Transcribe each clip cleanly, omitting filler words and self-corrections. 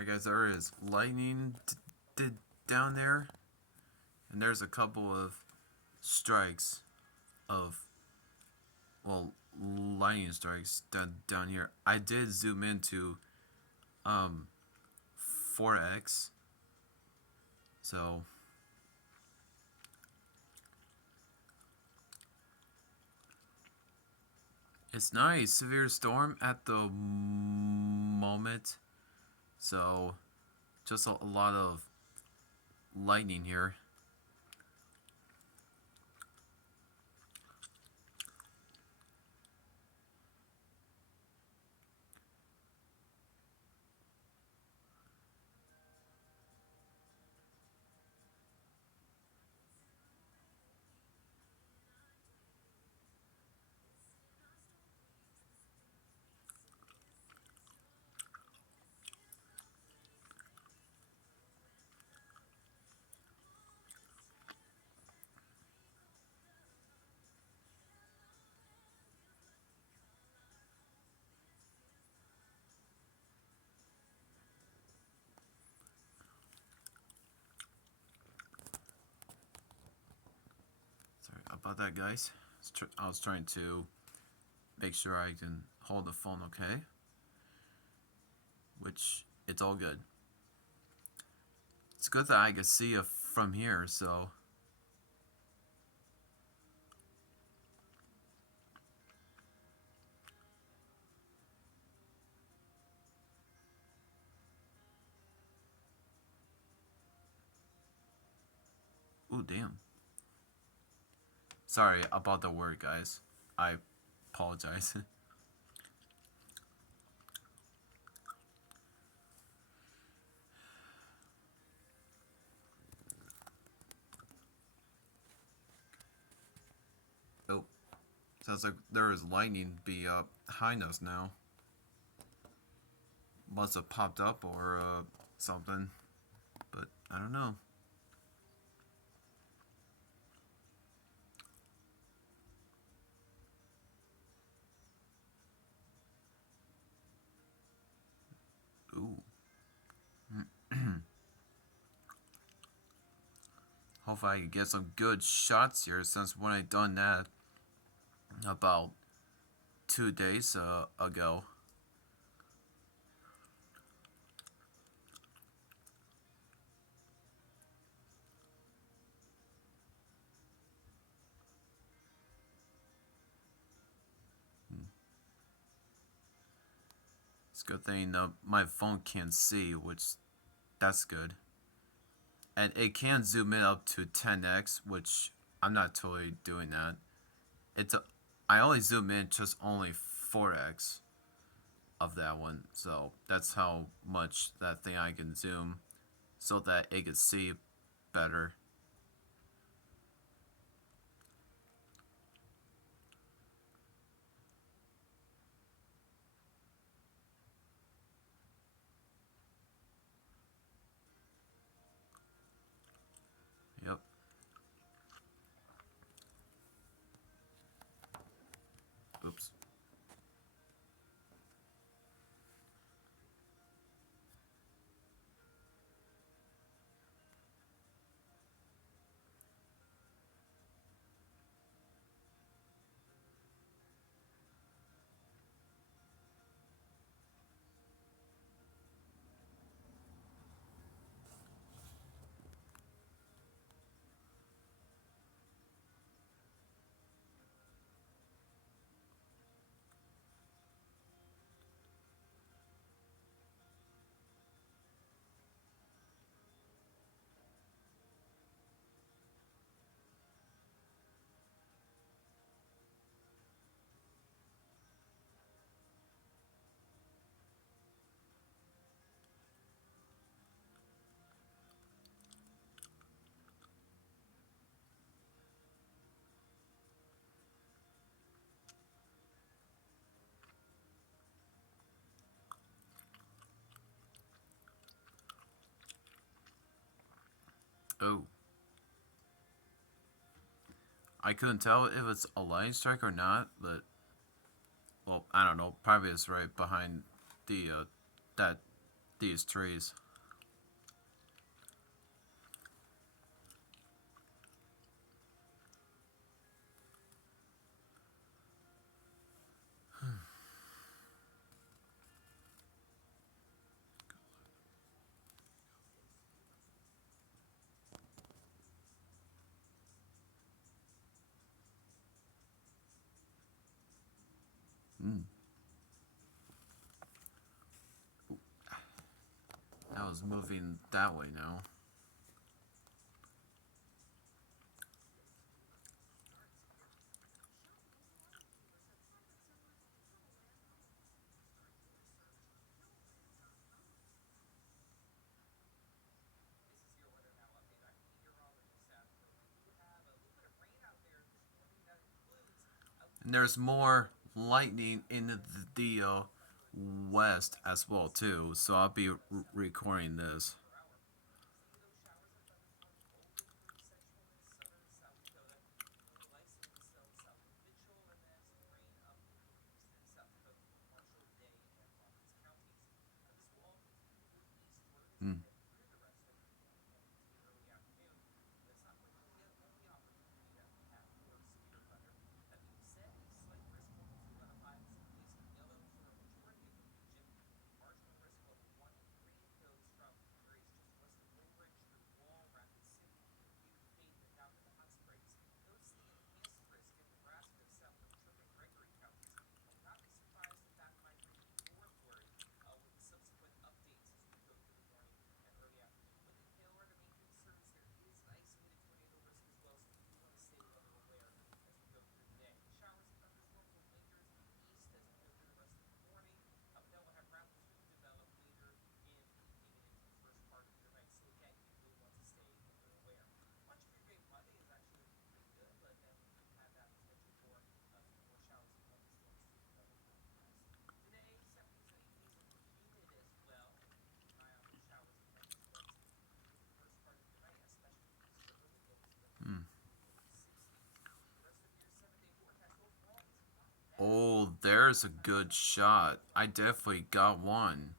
Alright guys, there is lightning down there, and there's a couple of strikes of, well, lightning strikes down here. I did zoom into um 4x, so it's nice. Severe storm at the moment, so just a lot of lightning here. Sorry about that, guys. I was trying to make sure I can hold the phone okay, which it's all good. It's good that I can see it from here, so ooh, damn. Sorry about the word, guys. I apologize. Oh, sounds like there is lightning behind us now. Must have popped up or something, but I don't know. Ooh. Hopefully I can get some good shots here, since when I done that about 2 days ago. It's a good thing my phone can't see, which that's good. And it can zoom in up to 10x, which I'm not totally doing that. I only zoom in just only 4x of that one, so that's how much that thing I can zoom so that it can see better. Yep. Oops. Oh. I couldn't tell if it's a lightning strike or not, but, well, I don't know. Probably it's right behind the that these trees. Mm. I was moving that way now. And there's more lightning in the west as well too, so I'll be recording this. Mm. Mm. Oh, there's a good shot. I definitely got one.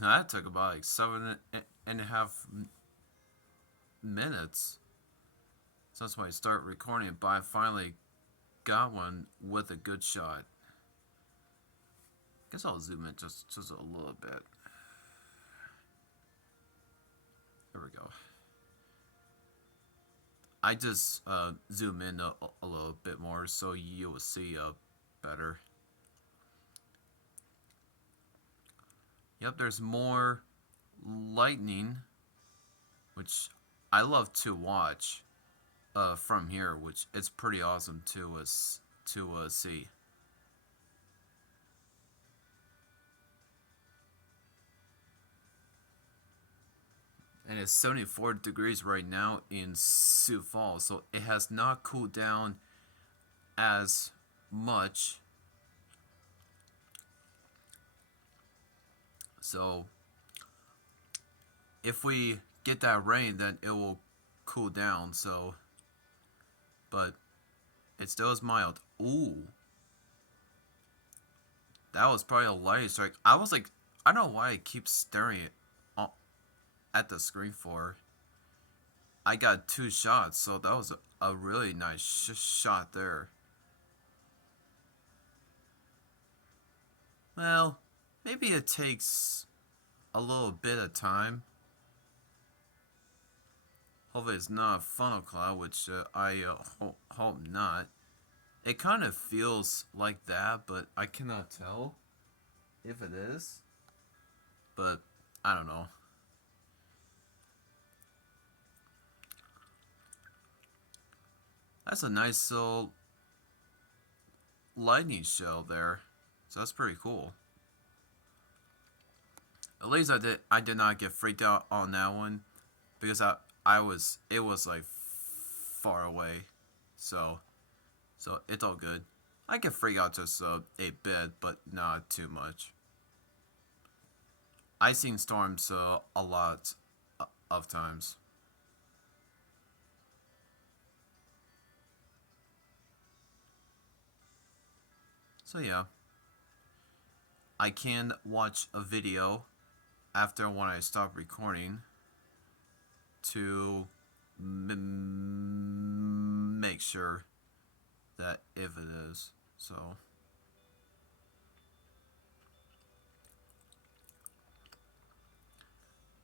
That took about like 7.5 minutes. So that's why I start recording it, but I finally got one with a good shot. Guess I'll zoom in just a little bit. There we go. I just zoom in a little bit more so you will see better. Yep, there's more lightning, which I love to watch from here, which it's pretty awesome to see. And it's 74 degrees right now in Sioux Falls, so it has not cooled down as much. So if we get that rain, then it will cool down. So, but it still is mild. Ooh, that was probably a lightning strike. I was like, I don't know why I keep staring at the screen for. I got two shots, so that was a really nice shot there. Well, maybe it takes a little bit of time. Hopefully, it's not a funnel cloud, which I hope not. It kind of feels like that, but I cannot tell if it is. But I don't know. That's a nice little lightning shell there. So that's pretty cool. At least I did not get freaked out on that one because I was it was like far away. So it's all good. I get freaked out just a bit, but not too much. I seen storms a lot of times. So yeah. I can watch a video after when I stop recording to make sure that if it is. So,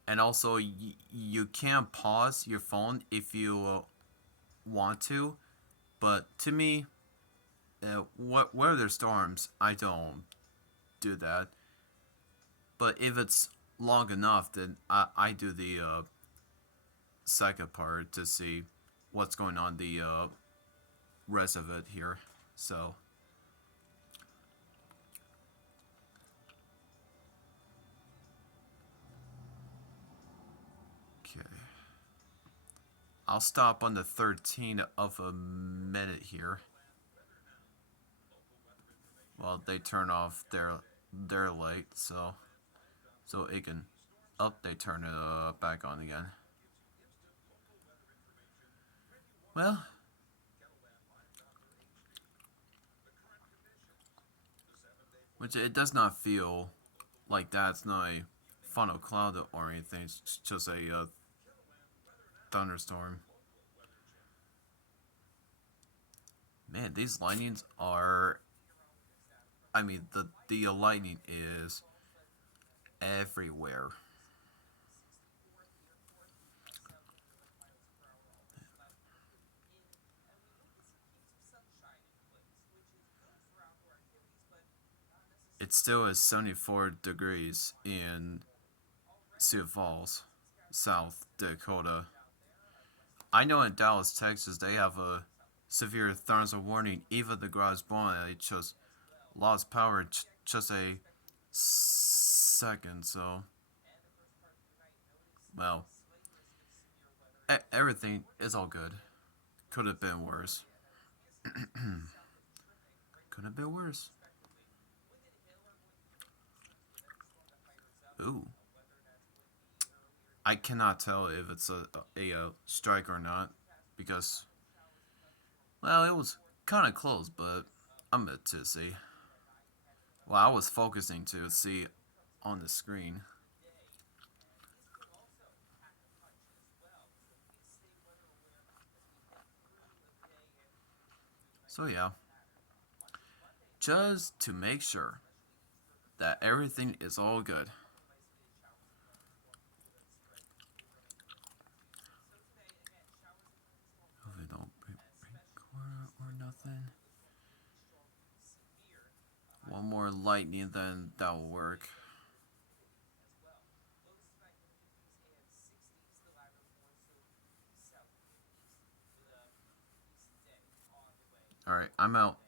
and also you can pause your phone if you want to, but to me, where there's storms, I don't do that. But if it's long enough, then I do the second part to see what's going on the rest of it here. So, okay. I'll stop on the 13 of a minute here. Well, they turn off their light, so it can up. They turn it back on again. Well, which it does not feel like that. It's not a funnel cloud or anything. It's just a thunderstorm. Man, these lightnings are. I mean, the lightning is everywhere. It still is 74 degrees in Sioux Falls, South Dakota. I know in Dallas, Texas, they have a severe thunderstorm warning. Even the garage blowing, it just lost power just a second. So, well, everything is all good. Could have been worse. Could have been worse. Ooh. I cannot tell if it's a strike or not because, well, it was kind of close, but I'm a to see. Well, I was focusing to see on the screen. So, yeah, just to make sure that everything is all good. Hopefully, don't break or nothing. One more lightning, then that will work. Alright, I'm out.